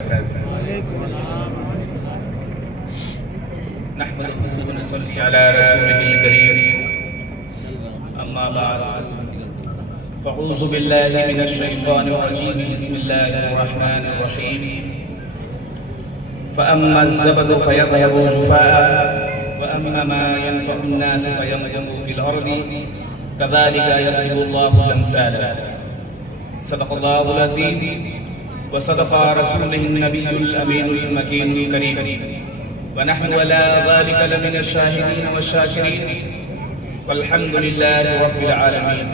نحمده ونصلي على رسوله الكريم أما بعد فأعوذ بالله من الشيطان الرجيم بسم الله الرحمن الرحيم فأما الزبد فيذهب جفاء وأما ما ينفع الناس فيمكث في الأرض كذلك يضرب الله الأمثال صدق الله العظيم وصدق رسوله النبي الأمين المكين الكريم ونحن على ذلك لمن الشاهدين والشاكرين والحمد لله رب العالمين.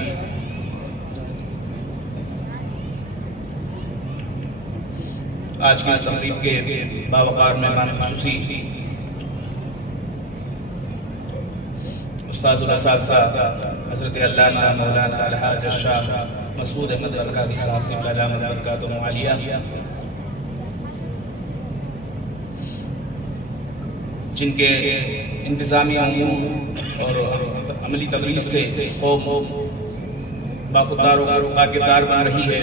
آج کی اس تقریب کے باوقار مہمان خصوصی استاذ الاساتذہ حضرت علامہ مولانا الحاج الشاہ مسعود احمد برکاتی صاحب سے علامہ برکاتہ عالیہ، جن کے انتظامی امور اور عملی تدریس سے قوم باخودار و باکردار بن رہی ہے،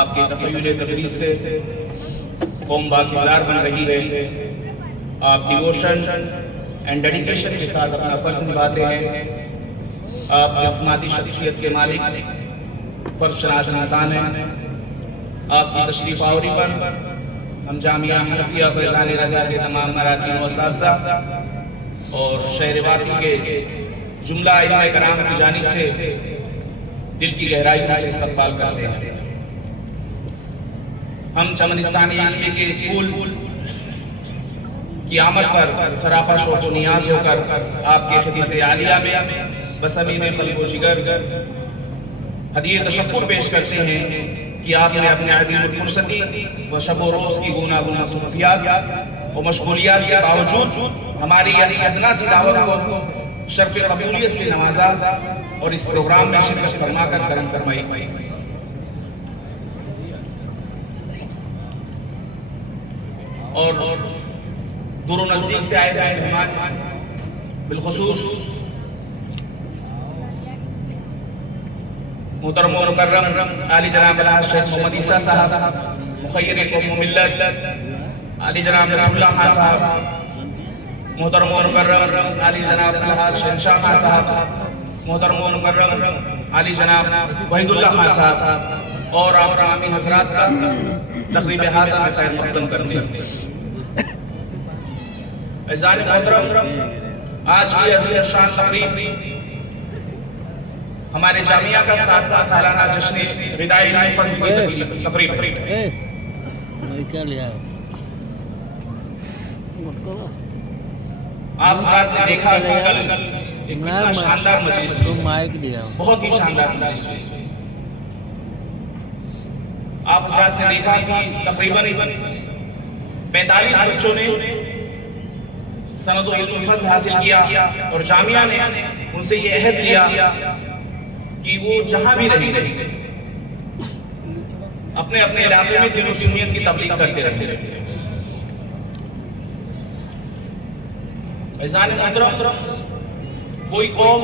آپ کے تخیل تدریس سے قوم باکردار بن رہی ہے، آپ ڈیووشن اینڈ ڈیڈیکیشن کے ساتھ اپنا فرض نبھاتے ہیں، آپ جسمانی شخصیت کے مالک فرض شناس انسان ہیں، آپ کی تشریف آوری پر ہم جامعہ حنفیہ فیضان رضا کے تمام مراکین و اساتذہ اور شہر واقعی کے جملہ علماء کرام کی جانب سے دل کی گہرائیوں سے استقبال کرتے ہیں۔ ہم چمنستانی علمی کے اسکول کی آمد پر سراپا شوق و نیاز ہو کر آپ کے خدمت عالیہ میں بصمیم قلب و جگر ہدیہ تشکر پیش کرتے ہیں کہ آپ نے اپنے عدیم الفرصتی و شب و روز کی گوناگون مصروفیات و مشغولیات کے باوجود ہماری اس ادنا سی دعوت کو شرف قبولیت سے نوازا اور اس پروگرام میں شرکت فرما کر کرم فرمائی۔ اور دور و نزدیک سے آئے ہوئے مہمان، بالخصوص محترم و مکرم عالی جناب الحاج شیخ محمد عیسیٰ صاحب مخیر قوم و ملت، عالی جناب رسول اللہ خان صاحب، محترم و مکرم عالی جناب الحاج شہنشاہ خان صاحب، محترم و مکرم عالی جناب وحید اللہ خان صاحب اور آپ تمامی حضرات کا تقریب حاضر میں خیر مقدم کرتے ہیں۔ عزیزان محترم، آج کی عظیم الشان تقریب ہمارے جامعہ کا 7واں سالانہ جشن وداعی علمی فضل تقریب۔ آپ حضرات نے دیکھا کہ کل ایک کتنا شاندار مجلس ہوئی، بہت ہی شاندار مجلس ہوئی۔ آپ حضرات نے دیکھا کہ تقریباً 45 بچوں نے سند و علم فضل حاصل کیا اور جامعہ نے ان سے یہ عہد لیا کہ وہ جہاں بھی رہے اپنے اپنے علاقے میں دین و سنیت کی تبلیغ کرتے رہتے۔ عزیزان محترم، کوئی قوم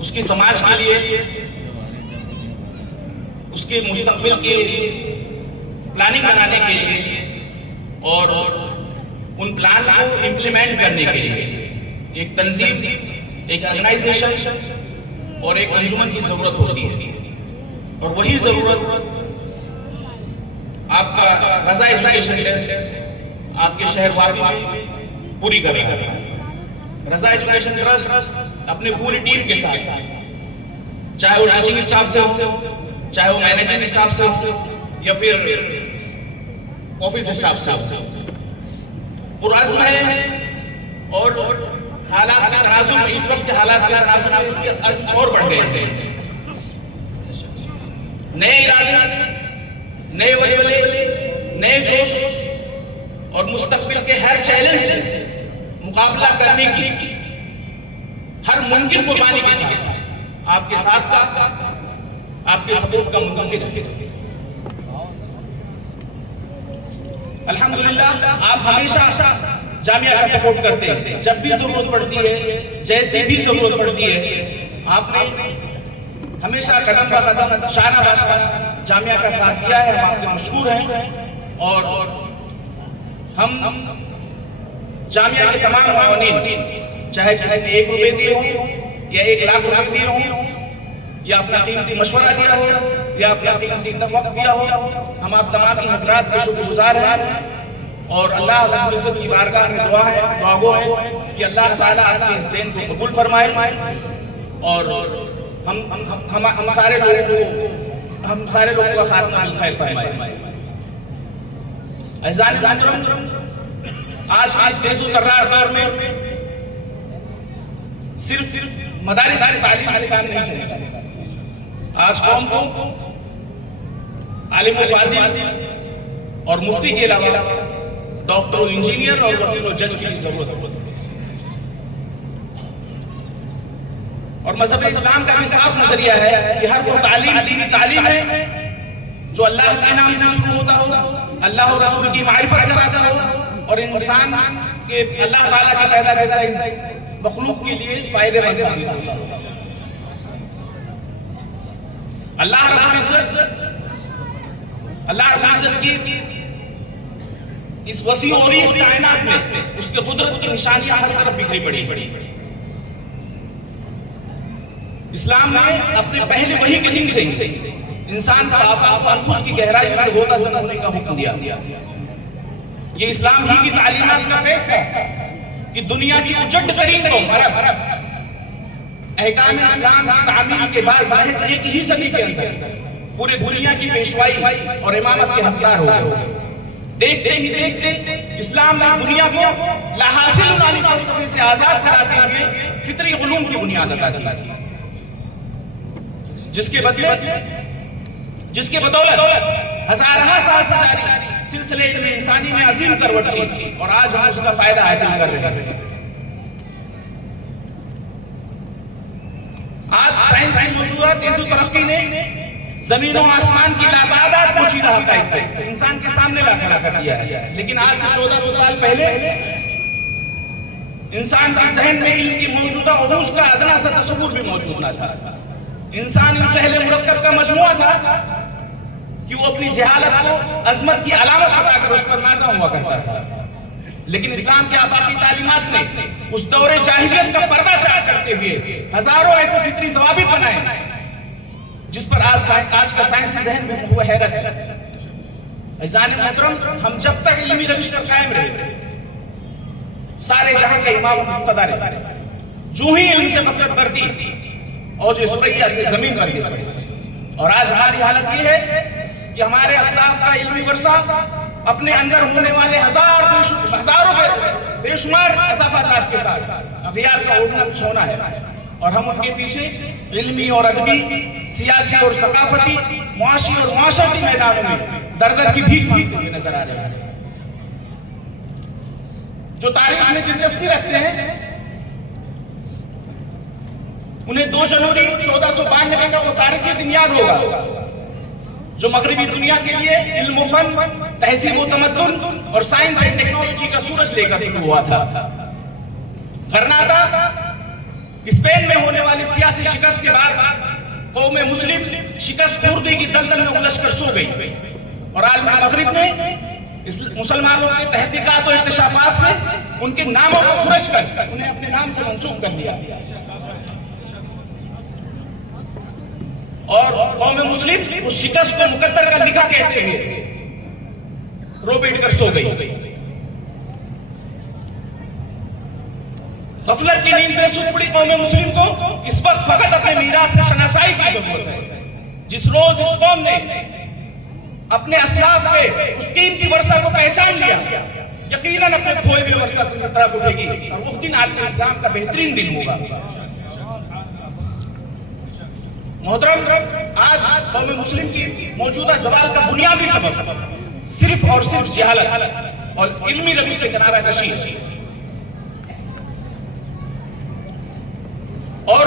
اس کی سماج کے لیے، اس کے مستقبل کے پلاننگ بنانے کے لیے اور ان پلان کو امپلیمنٹ کرنے کے لیے ایک تنظیم، ایک آرگنائزیشن اور ایک انجمن کی ضرورت ہوتی ہے، اور وہی ضرورت آپ کا رضا ایجوکیشن ٹرسٹ آپ کے شہر واقعی میں پوری کرے گا۔ رضا ایجوکیشن ٹرسٹ اپنے پوری ٹیم کے ساتھ، چاہے وہ ٹیچنگ اسٹاف سے ہو، چاہے وہ مینیجنگ اسٹاف سے ہو یا پھر آفس اسٹاف سے ہو، پرعزم ہے اور حالات کے تناظر میں، اس وقت کے حالات کے تناظر میں اس کے عزم اور بڑھ گئے ہیں۔ نئے ارادے، نئے ولولے، نئے جوش اور مستقبل کے ہر چیلنج سے مقابلہ کرنے کی ہر ممکن قربانی کے ساتھ آپ کے ساتھ کا، آپ کے سپورٹ کا منتظر ہے۔ الحمدللہ آپ ہمیشہ جامعہ کا سپورٹ کرتے ہیں. جب بھی ضرورت پڑتی ہے، جیسی بھی ضرورت پڑتی ہے، آپ نے ہمیشہ قدم با قدم شانہ بہ شانہ جامعہ کا ساتھ دیا ہے. ہم آپ کے مشکور ہیں. اور ہم جامعہ کے تمام معاونین، چاہے کسی نے 1 روپے دیے ہوں یا 1 لاکھ روپے دیے ہوں یا اپنا قیمتی مشورہ دیا ہو یا اپنا قیمتی وقت دیا ہو، ہم آپ تمام ہی حضرات کے شکر گزار ہیں. اور اللہ رب العزت کی بارگاہ میں دعا گو ہے کہ اللہ تعالیٰ آپ کے اس دین کو قبول فرمائے اور ہم سارے لوگوں کا خاتمہ بالخیر فرمائے. عزیزان محترم، آج کے اس تیز و ترار دور میں صرف مدارس کی تعلیم سے کام نہیں چلتا. آج قوم کو عالم و فاضل اور مفتی کے علاوہ ڈاکٹر و انجینئر اور وکیل و جج کی ضرورت ہے. اور مذہب اسلام کا بھی صاف نظریہ ہے کہ ہر وہ تعلیم دینی تعلیم ہے جو اللہ کے نام سے شروع ہوتا ہو، اللہ اور رسول کی معرفت کراتا ہو اور انسان کے اللہ تعالیٰ کی پیدا کرتا مخلوق کے لیے فائدے مند ثابت ہوتا. اللہ رب العزت کی اس وسیع اور اس کائنات میں اس کے قدرت کی نشانیاں ہر طرف بکھری پڑی. اسلام نے اپنے پہلے وحی کے دن سے انسان کا آفاق و انفس کی گہرائی میں ہوتا سمجھنے کا حکم دیا. یہ اسلام ہی کی تعلیمات کا فیض ہے کہ دنیا کی اجڑ ترین قوم عرب احکام اسلام کی تعمیر کے بعد محض 1 ہی صدی کے اندر پورے دنیا کی پیشوائی اور امامت کے حقدار ہو گئے. دیکھتے ہی دیکھتے اسلام نے دنیا کو لا حاصل یونانی فلسفے سے آزاد کراتے ہوئے فطری علوم کی بنیاد عطا کی، جس کے بدولت ہزارہ سال سے جاری سلسلے میں انسانی میں عظیم کروٹ لی اور آج ہم اس کا فائدہ حاصل کر رہے ہیں. آج سائنس کی موجودہ تیز و ترقی نے زمین و آسمان کی لاتعداد پوشیدہ حقائق کو انسان کے سامنے لا کھڑا کر دیا ہے. لیکن آج سے 1400 سال پہلے انسان کے ذہن میں علم کی موجودہ عروج کا ادنا سا تصور بھی موجود نہ تھا. انسان ان جہل مرکب کا مجموعہ تھا کہ وہ اپنی جہالت کو عظمت کی علامت بتا کر اس پر نازا ہوا کرتا تھا. لیکن اسلام کے آفاقی تعلیمات نے اس دور جاہلیت کا پردہ چاک کرتے ہوئے ہزاروں ایسے فطری ضوابط بنائے جس پر آج کا سائنسی ذہن میں وہ حیرت ہے. عزیزان محترم، ہم جب تک علمی روش پر قائم رہے سارے جہاں کے امام و مقتدر رہے، جو ہی علم سے غفلت برتی اور جو سریا سے زمین پر گر پڑے. اور آج ہماری حالت یہ ہے کہ ہمارے اسلاف کا علمی ورثہ اپنے اندر ہونے والے ہزاروں بے شمار اضافات کے ساتھ اغیار کا اڑنا پچھونا ہے اور ہم ان کے پیچھے علمی اور ادبی، سیاسی اور ثقافتی، معاشی اور معاشرتی میدانوں میں در در کی بھیک مانگتے ہوئے نظر آ رہے ہیں. جو تاریخ میں دلچسپی رکھتے ہیں انہیں 2 جنوری 1492 کا وہ تاریخی دن یاد ہوگا جو مغربی دنیا کے لیے علم و فن، تہذیب و تمدن اور سائنس اور ٹیکنالوجی کا سورج لے کر طلوع ہوا تھا. غرناطہ اسپین میں ہونے والی سیاسی شکست کے بعد قوم مسلم شکست خوردی کی دلدل میں الجھ کر سو گئی اور عالم مغرب نے مسلمانوں کے تحقیقات و اکتشافات سے ان کے ناموں کو خرچ کر انہیں اپنے نام سے منسوب کر دیا اور قوم مسلم اس شکست کو مقدر کا لکھا کہتے ہوئے رو بیٹھ کر سو گئی. غفلت کی نیند میں سود پڑی قوم مسلم کو اس وقت فقط اپنے میراث سے شناسائی کی ضرورت ہے. جس روز اس قوم نے اپنے اسلاف پہ اس قیمتی ورثہ کو پہچان لیا یقیناً اپنے کھوئے ہوئے ورثہ کی طرف اٹھے گی اور وہ دن عالم اسلام کا بہترین دن ہوگا. محترم، آج قوم مسلم کی موجودہ زوال کا بنیادی سبب صرف اور صرف جہالت اور علمی روش سے کنارہ کشی اور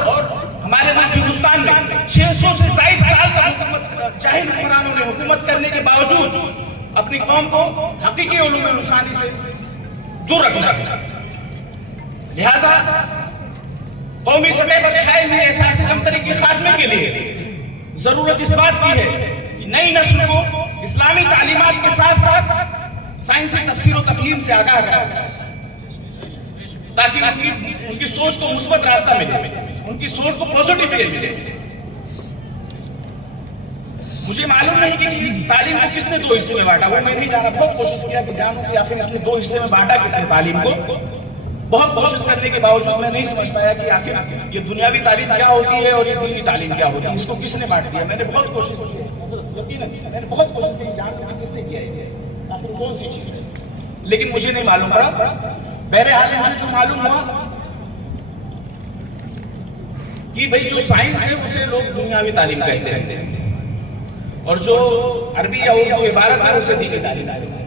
ہمارے ملک ہندوستان میں 600 سے زائد سال تک جاہل حکمرانوں نے حکومت کرنے کے باوجود اپنی قوم کو حقیقی علوم انسانی سے دور رکھنا ہے۔ لہذا قومی سطح پر چھائے ہوئے احساس کمتری کے خاتمے کے لیے ضرورت اس بات کی ہے کہ نئی نسل کو اسلامی تعلیمات کے ساتھ ساتھ سائنسی تفسیر و تفہیم سے آگاہ رہا تاکہ ان کی سوچ کو مثبت راستہ ملے، ان کی سوچ کو پوزیٹیو وے ملے۔ مجھے معلوم نہیں کہ اس تعلیم کو کس نے دو حصے میں بانٹا، وہ میں نہیں جانا، بہت کوشش کیا کہ جانوں کہ آخر اس نے دو حصے میں بانٹا کس نے تعلیم کو۔ بہت کوشش کرنے کے باوجود میں نہیں سمجھ پایا کہ آخر یہ دنیاوی تعلیم کیا ہوتی ہے اور یہ دینی تعلیم کیا ہوتی ہے، اس کو کس نے بانٹ دیا۔ میں نے بہت کوشش کی، میں نے بہت کوشش کی جاننا کس نے کیا ہے، آخر کون سی چیز ہے، لیکن مجھے نہیں معلوم پڑا۔ بہرحال مجھے جو معلوم ہوا کہ بھئی جو سائنس ہے اسے لوگ دنیاوی تعلیم کہتے ہیں اور جو عربی یا اردو عبارت ہے اسے دینی تعلیم ہے۔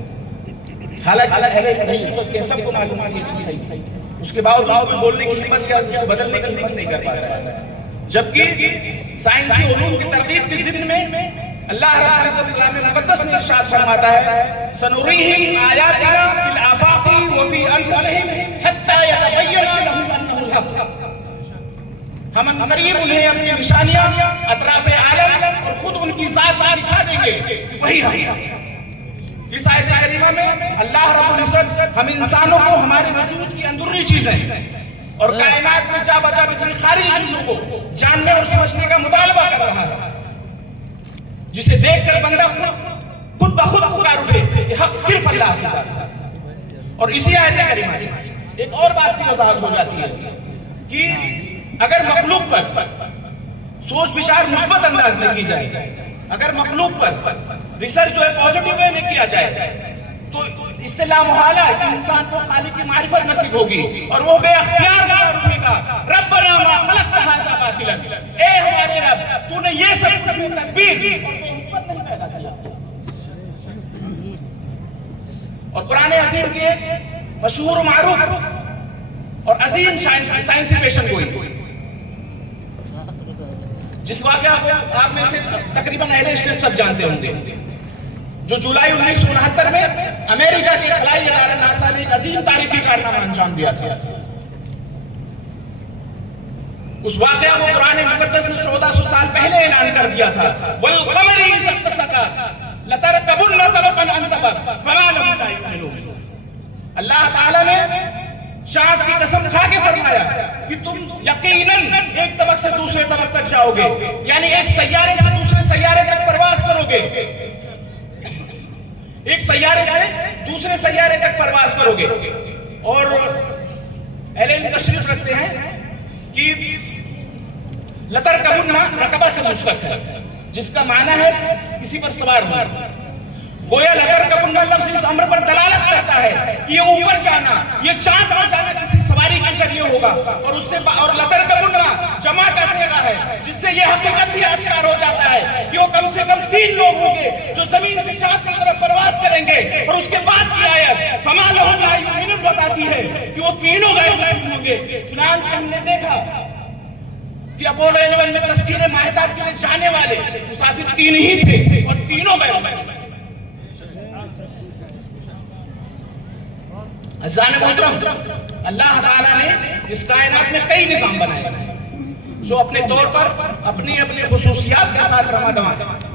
حالانکہ سب کو معلوم ہے یہ چیز صحیح، اس کے باوجود کوئی بولنے کی ہمت یا اس کو بدلنے کی ہمت نہیں کر پاتا ہے، جبکہ سائنسی علوم کی ترغیب کی ضمن میں اللہ رب العزت کلام مقدس میں ارشاد فرماتا ہے سنریہم آیاتنا فی الآفاق وفی انفسہم حتی یتبین لہم انہ الحق، ہم قریب انہیں اپنی نشانیاں اطراف عالم اور خود ان کی ذات میں دکھا دیں گے، وہی ہم۔ اس آیت کریمہ میں اللہ رب العزت ہم انسانوں کو ہمارے وجود کی اندرونی چیزیں اور کائنات میں جا بجا بکھری خارجی چیزوں کو جاننے اور سمجھنے کا مطالبہ کر رہا ہے، جسے دیکھ کر بندہ خود بخود پکار اٹھے کہ حق صرف اللہ کے ساتھ ہے۔ اور اسی آیت کریمہ سے ایک اور بات کی وضاحت ہو جاتی ہے کہ اگر مخلوق پر سوچ بچار مثبت انداز میں کی جائے، اگر مخلوق پر ریسرچ جو ہے پازیٹیو وے میں کیا جائے تو اس سے لامحالہ ہے کہ انسان کو خالق کی معرفت نصیب ہوگی اور وہ بے اختیار پکار اٹھے گا ربنا ما خلقت ھذا باطلا، اے ہمارے رب تو نے یہ سب تدبیر اور قرآن عظیم کی ایک مشہور و معروف اور عظیم سائنسی پیشن گوئی جس واقعہ کو آپ میں سے تقریباً اہل عشق سب جانتے ہوں گے، جو جولائی 1969 میں امریکہ کے خلائی ادارہ ناسا نے ایک عظیم تاریخی کارنامہ انجام دیا تھا۔ اس واقعہ کو قرآن مقدس نے 1400 سال پہلے اعلان کر دیا تھا وَالْقَمَرِ إِذَا اتَّسَقَ لَتَرْكَبُنَّ طَبَقًا عَنْ طَبَقٍ فَمَا لَهُمْ لَا يُؤْمِنُونَ۔ اللہ تعالیٰ نے چاند کی قسم کھا کے فرمایا کہ تم یقیناً ایک طبق سے دوسرے طبق تک جاؤ گے، یعنی ایک سیارے سے دوسرے سیارے تک پرواز کرو گے، ایک سیارے سے دوسرے سیارے تک پرواز کرو گے۔ اور اہل علم تشریف رکھتے ہیں کہ لَتَرْكَبُنَّ رقبہ سے مشتق ہے جس کا معنی ہے کسی پر سوار ہونا، گویا لَتَرْكَبُنَّ لفظ اس امر پر دلالت کرتا ہے کہ یہ اوپر جانا، یہ چاند پر جانا کسی سواری کے ذریعے ہوگا، اور اس سے اور لَتَرْكَبُنَّ جمع کا صیغہ ہے جس سے یہ حقیقت بھی آشکار ہو جاتا ہے کہ وہ کم سے کم 3 لوگ ہوں گے جو زمین سے چاند کی طرف پرواز کریں گے۔ اور اس کے بعد کی آیت فَمَا لَهُمْ لَا يُؤْمِنُونَ بتاتی ہے کہ وہ تینوں غیر موجود ہوں گے۔ چنانچہ ہم نے دیکھا کہ اپولو 11 میں تسخیر ماہتاب کے لیے جانے والے مسافر 3 ہی تھے اور تینوں غیر موجود۔ عزیزان محترم، اللہ تعالیٰ نے اس کائنات میں کئی نظام بنائے جو اپنے طور پر اپنی خصوصیات کے ساتھ رواں دواں ہیں،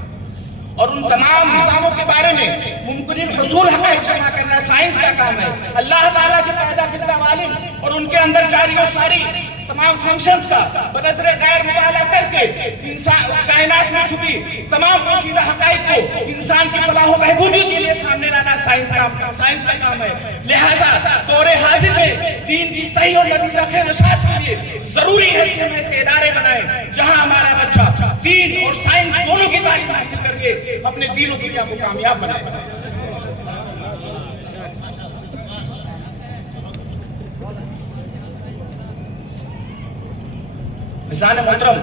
اور ان تمام نظاموں کے بارے میں ممکن حصول حقائق جمع کرنا سائنس کا کام ہے۔ اللہ تعالیٰ کے پیدا کردہ عالم اور ان کے اندر جاری و ساری تمام فنکشنز کا بنظر غیر مطالعہ کر کے انسان کائنات میں چھپی تمام پوشیدہ حقائق کو انسان کی فلاح و بہبودی کے لیے سامنے لانا سائنس کا کام ہے۔ لہٰذا دور حاضر میں دین کی صحیح اور نتیجہ خیز اشاعت کے لیے ضروری ہے کہ ہم ایسے ادارے بنائیں جہاں ہمارا بچہ دین اور سائنس دونوں کی تعلیم حاصل کر کے اپنے دین و دنیا کو کامیاب بنائے۔ عزیزان محترم،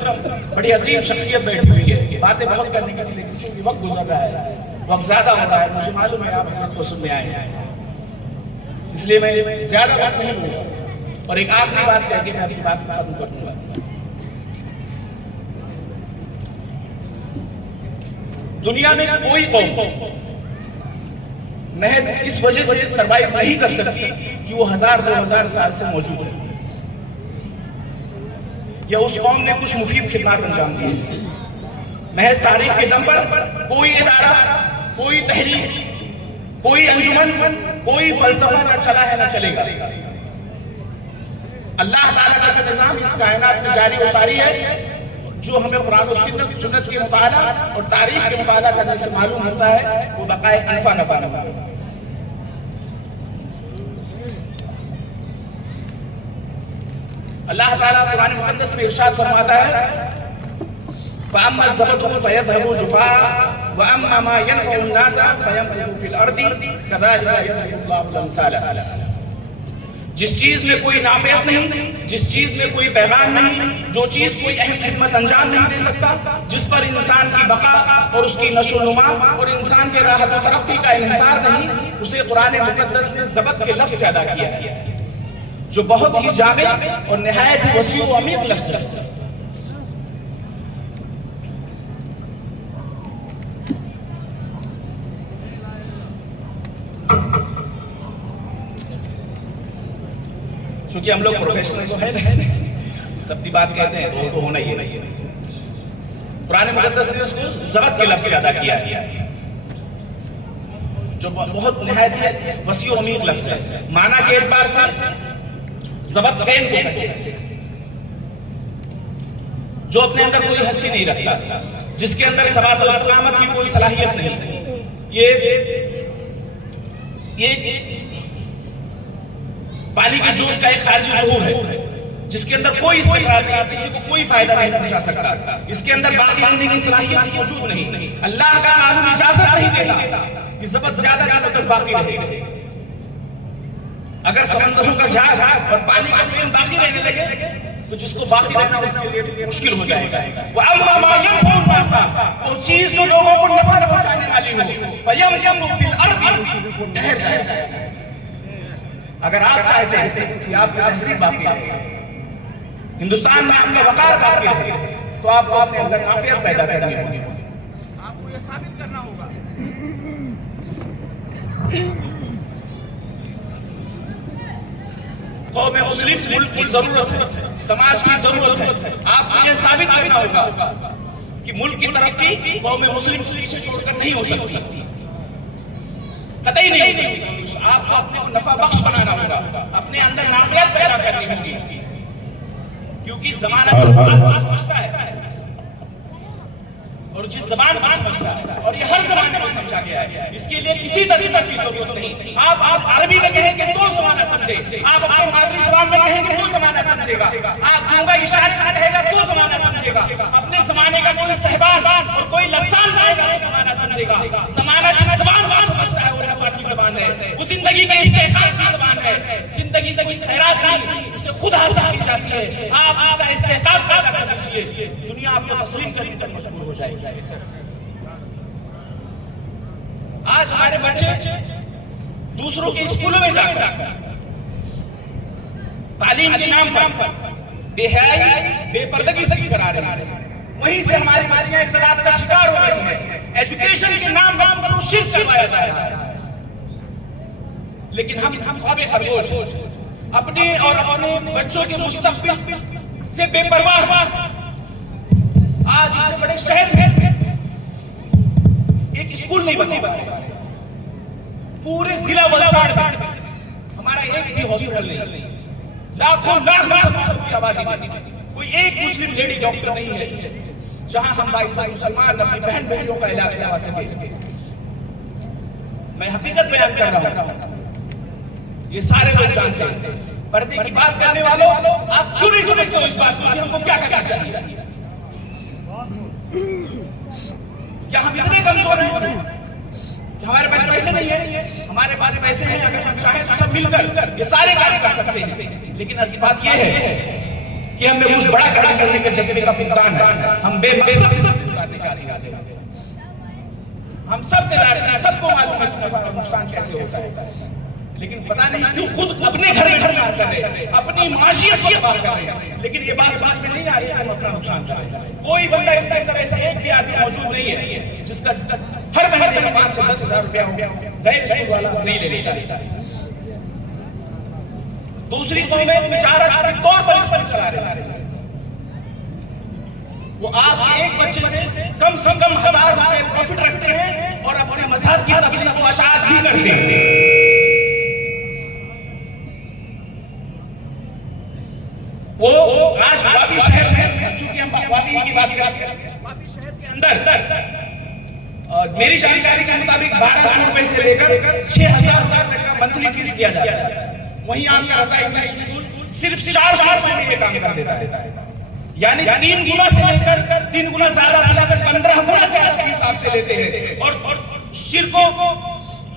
بڑی عظیم شخصیت بیٹھی ہوئی ہے، باتیں بہت کرنے کی تھی لیکن چونکہ وقت گزر رہا ہے، وقت زیادہ ہوتا ہے، مجھے معلوم ہے آپ حضرت کو سننے آئے ہیں، اس لیے میں زیادہ بات نہیں بولوں گا اور ایک آخری بات کہہ کے میں اپنی بات کو ختم کر دوں گا۔ دنیا میں کوئی قوم محض اس وجہ سے سروائیو نہیں کر سکتی کہ وہ 1000-2000 سال سے موجود ہے، یا اس قوم نے کچھ مفید خدمات انجام دی ہیں۔ محض تاریخ کے دم پر کوئی ادارہ، کوئی تحریک، کوئی انجمن، کوئی فلسفہ نہ چلا ہے نہ چلے گا۔ اللہ تعالیٰ کا جو نظام اس کائنات میں جاری و ساری ہے، جو ہمیں قرآن و سنت کے مطالعہ اور تاریخ کے مطالعہ کرنے سے معلوم ہوتا ہے، وہ بقائے انفع نفع نفع۔ اللہ تعالیٰ قرآن مقدس میں ارشاد فرماتا ہے فَأَمَّا الزَّبَدُ فَيَذْهَبُ جُفَاءً وَأَمَّا مَا يَنْفَعُ النَّاسَ فَيَمْكُثُ فِي الْأَرْضِ كَذَلِكَ يَضْرِبُ اللَّهُ الْأَمْثَالَ۔ جس چیز میں کوئی نافعت نہیں، جس چیز میں کوئی پیغام نہیں، جو چیز کوئی اہم خدمت انجام نہیں دے سکتا، جس پر انسان کی بقا اور اس کی نشو و نما اور انسان کے راحت و ترقی کا انحصار نہیں، اسے قرآن مقدس نے ضبط کے لفظ سے ادا کیا ہے، جو بہت ہی جامع اور نہایت ہی وسیع و عمیق لفظ ہے۔ چونکہ ہم لوگ پروفیشنل تو ہے نہیں، سب کی بات کہتے ہیں تو ہونا ہی ہے۔ قرآن مقدس نے اس کو ضبط کے لفظ سے ادا کیا ہے، جو بہت نہایت وسیع و عمیق لفظ ہے۔ معنی کے اعتبار سے ضبط فعل کو کہتے ہیں، جو اپنے اندر کوئی ہستی نہیں رکھتا، جس کے اندر ثبات و استقامت کی کوئی صلاحیت نہیں۔ یہ پانی کے جوش کا ایک خارجی ظہور ہے، جس کے اندر کوئی استقرار نہیں، کسی کو کوئی فائدہ نہیں پہنچا سکتا، اس کے اندر باقی رہنے کی صلاحیت موجود نہیں۔ اللہ کا قانون اجازت نہیں دیتا کہ ضبط زیادہ دنوں تک باقی رہے۔ اگر سمندروں کا جہاز اور پانی کا پین باقی رہنے لگے تو جس کو باقی رہنا اس کے لیے مشکل ہو جائے گا۔ وَأَمَّا مَا يَنْفَعُ النَّاسَ، وہ چیز جو لوگوں کو نفع پہنچانے والی ہو، فَيَمْكُثُ فِي الْأَرْضِ، ٹھہر جائے۔ اگر آپ چاہتے ہیں کہ آپ کی تہذیب باقی رہے، ہندوستان میں آپ کا وقار باقی رہے، تو آپ کو اپنے اندر نافعت پیدا کرنی ہوگی، آپ کو یہ ثابت کرنا ہوگا۔ قوم مسلم ملک کی ضرورت ہے، سماج کی ضرورت ہے، آپ کو یہ ثابت کرنا ہوگا کہ ملک کی ترقی قوم مسلم سے پیچھے چھوڑ کر نہیں ہو سکتی، قطعی نہیں ہو سکتی۔ آپ کو اپنے کو نفع بخش بنانا ہوگا، اپنے اندر نافعت پیدا کرنی ہوگی، کیونکہ زمانہ جس زبان کو سمجھتا ہے اور جس زبان کو سمجھتا ہے، اور یہ ہر زمانے میں سمجھا گیا ہے، اس کے لیے کسی ترجمہ کی ضرورت نہیں۔ آپ عربی میں کہیں گے تو زمانہ سمجھے، آپ اپنے مادری زبان میں کہیں گے تو زمانہ سمجھے گا، آپ گونگا اشارے سے کہے گا تو زمانہ سمجھے گا، اپنے زمانے کا کوئی صحبان اور کوئی لسان آئے گا تو زمانہ سمجھے گا۔ زمانہ جس زبان کو سمجھتا ہے وہ نفع کی زبان ہے، وہ زندگی کے استحقاق کی زبان ہے، زندگی خیرات نہیں، اسے خود حاصل کی جاتی ہے۔ آپ اس کا استحقاق پیدا کر دیجئے، دنیا آپ کو تسلیم کرنے پر مجبور ہو جائے گی۔ آج ہمارے بچے دوسروں کے اسکولوں میں جا کر تعلیم کے نام پر بے حیائی، بے پردگی سے کرا رہے ہیں، وہیں سے ہماری ماضیاں اختلاط کا شکار ہو رہی ہیں، ایجوکیشن کے نام پر شرک کروایا جا رہا ہے۔ لیکن ہم خواب خرگوش اپنے اور اپنے بچوں کے مستقبل سے بے پرواہ۔ آج اتنے بڑے شہر میں ایک اسکول نہیں بنا ہے، پورے ضلع ولساڑ میں ہمارا ایک بھی ہاسپٹل نہیں، لاکھوں لاکھ مسلمانوں کی آبادی میں کوئی ایک مسلم لیڈی ڈاکٹر نہیں ہے جہاں ہم بھائی مسلمان اپنی بہن بھائیوں کا علاج کروا سکیں۔ میں حقیقت بیان کر رہا ہوں، یہ سارے لوگ جانتے ہیں۔ پردے کی بات کرنے والوں، آپ کیوں نہیں سمجھتے ہو اس بات کو کہ ہم کو کیا کرنا چاہیے؟ کیا ہم اتنے کمزور ہیں کہ ہمارے پاس پیسے نہیں ہیں؟ ہمارے پاس پیسے ہیں، اگر ہم چاہیں تو سب مل کر یہ سارے کام کر سکتے ہیں، لیکن اصل بات یہ ہے کہ ہم میں کچھ بڑا کام کرنے کے جذبے کا فقدان ہے، ہم بے مقصد سے کرنے کا عادی ہیں۔ ہم سب تجارت ہیں، سب کو معلوم ہے کہ نفع اور نقصان کیسے ہوتا ہے، لیکن پتہ نہیں کیوں خود اپنے گھر میں نقصان کر رہے ہیں، اپنی معاشیت کو تباہ کر رہے ہیں، لیکن یہ بات سمجھ میں نہیں آ رہی ہے کہ ہم اپنا نقصان کر رہے ہیں۔ کوئی بندہ اس کے اندر ایسا ایک بھی آدمی موجود نہیں ہے جس کا ہر مہینے میں 5 سے 10 ہزار روپیہ غیر اسکول والا نہیں لے لیتا ہے۔ دوسری قومیں تجارت کے طور پر اس پر چلا رہے ہیں. وہ آپ کے ایک بچے سے کم 1000 روپے پروفٹ رکھتے ہیں اور اپنے مذہب کی تبلیغ و اشاعت بھی کرتے ہیں. وہ آج وابی شہر میں، چونکہ ہم وابی کی بات کرتے ہیں، وابی شہر کے اندر میری جانکاری کے مطابق 1200 روپے سے لے کر 6000 تک کا منتھلی فیس لیا جاتا ہے. وہیں آپ کا رضا انگلش اسکول صرف 400 روپے میں یہ کام کر دیتا ہے. یعنی 3 گنا سے لے کر 3 گنا زیادہ سے لے کر 15 گنا زیادہ فیس آپ سے لیتے ہیں. اور شرک و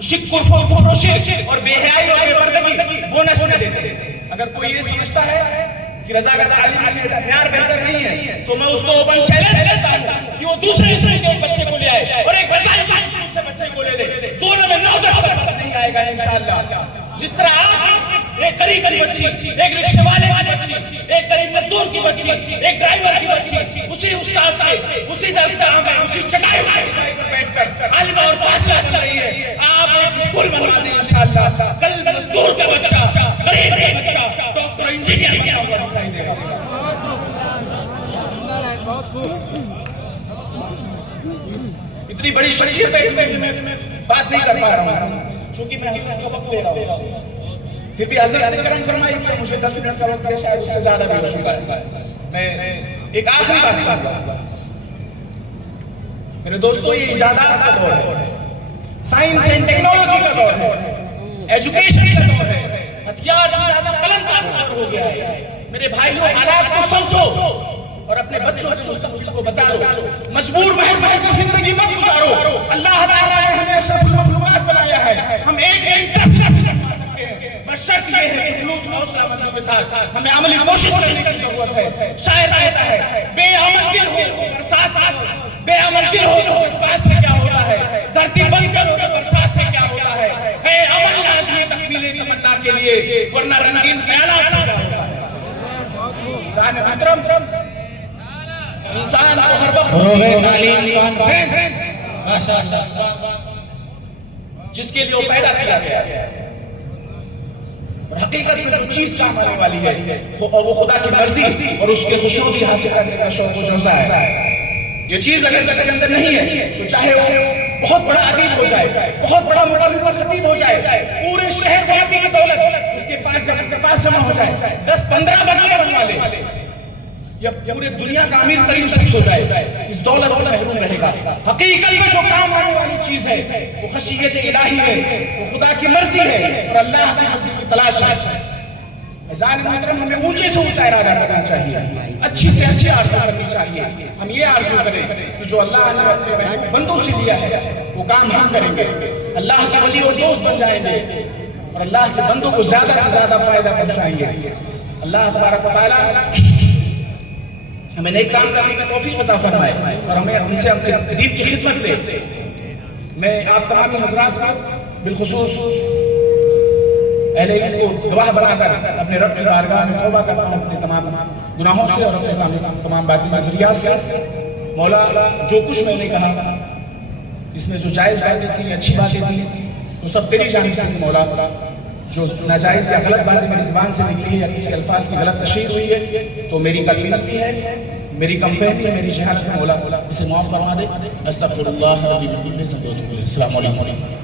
شرک اور بے حیائی اور بے پردگی بونس میں دیتے ہیں. اگر کوئی یہ سمجھتا ہے کہ رضا کا تعلیم میں معیار بہتر نہیں ہے تو میں اس کو اوپن چیلنج کرتا ہوں کہ وہ دوسرے اسکول کے ایک بچے کو لے آئے اور ایک رضا اسکول سے بچے کو لے دے. دونوں میں 9-10 فرق نہیں آئے گا انشاءاللہ. جس طرح آپ ایک غریب کی بچی، ایک رکشے والے کی بچی، ایک غریب مزدور کی بچی، ایک ڈرائیور کی بچی اسی استاد سے، اسی درس گاہ میں، اسی چٹائی پر بیٹھ کر عالمہ اور فاصلہ کر رہی ہے، آپ ایک اسکول بنوا دیں انشاءاللہ. کل مزدور کا بچہ، غریب کا بچہ ڈاکٹر انجینئر بنا ہوا دکھائی دے گا. اتنی بڑی شخصیت ہے کہ میں بات نہیں کر پا رہا ہوں چونکہ میں حضرت کا وقت لے رہا ہوں. پھر بھی حضرت نے کرم فرمائی کہ مجھے 10 منٹ کا وقت دیا، شاید اس سے زیادہ بھی ہو چکا ہے. میں ایک آخری بات کروں گا. میرے دوستو، یہ ایجادات کا دور ہے، سائنس اینڈ ٹیکنالوجی کا دور ہے، ایجوکیشن کا دور ہے، ہتھیار سے زیادہ قلم کا دور ہو گیا ہے. میرے بھائیوں، حالات کو سمجھو اور اپنے بچوں کے مستقبل کو بچا لو. مجبور محض ہو کر زندگی مت گزارو. اللہ تعالیٰ نے ہمیں اشرف المخلوقات بنایا ہے. ہم ایک 10 لاکھ کما سکتے ہیں، بس شرط یہ ہے کہ خلوص و حوصلہ مندی کے ساتھ ہمیں عملی کوشش کرنے کی ضرورت ہے. شاعر کہتا ہے، بے عمل دل ہو برسات سے، بے عمل دل ہو تو جذبات سے کیا ہوتا ہے، دھرتی بنجر ہو تو برسات سے کیا ہوتا ہے. ہے عمل لازمی تکمیل تمنا کے لیے، ورنہ رنگین خیالات سے کیا ہوتا ہے. انسان محترم، انسان کو ہر وقت جس کے لیے وہ پیدا کیا گیا اور حقیقت میں جو چیز کام آنے والی ہے اور وہ خدا کی مرضی اور اس کے خوشنودی حاصل کرنے کا شوق و جوزہ ہے. یہ چیز اگر اس کے اندر نہیں ہے تو چاہے وہ بہت بڑا ادیب ہو جائے، بہت بڑا مقام خطیب ہو جائے، پورے شہر واقعی کی دولت اس کے پاس جمع ہو جائے، 10-15 بنگلے بنوا لے، یا پورے دنیا کا امیر ترین شخص ہو جائے، اس دولت سے محروم رہے گا. حقیقت میں جو کام آنے والی چیز ہے وہ خشیت الہی ہے، وہ خدا کی مرضی ہے اور اللہ کی مرضی کی تلاش ہے. عزیزان محترم، ہمیں اونچے سے اونچا ارادہ کرنا چاہیے، اچھی سے اچھی آرزو کرنی چاہیے. ہم یہ آرزو کریں کہ جو اللہ نے اپنے محبوب بندوں سے لیا ہے وہ کام ہم کریں گے، اللہ کے ولی اور دوست بن جائیں گے اور اللہ کے بندوں کو زیادہ سے زیادہ فائدہ پہنچائیں گے. اللہ تبارک و تعالی ہمیں نئے کام کرنے کی توفیق عطا فرمائے اور ہمیں ہم سے دین کی خدمت دے. میں آپ تمامی حضرات کو بالخصوص اہل علم کو گواہ بنا کر اپنے رب کی بارگاہ میں توبہ کرتا ہوں اپنے تمام گناہوں سے اور اپنے تمام باطل نظریات سے. مولا، جو کچھ میں نے کہا اس میں جو جائز باتیں تھیں، اچھی باتیں تھیں، وہ سب تیری جانب سے تھی مولا. جو ناجائز یا غلط باتیں میری زبان سے نکلی ہے یا کسی الفاظ کی غلط تشہیر ہوئی ہے تو میری غلطی ہے، میری کم فہمی ہے، میری جہالت ہے مولا، اسے معاف فرما دے. استغفر اللہ ربی من کل ذنب. السلام علیکم.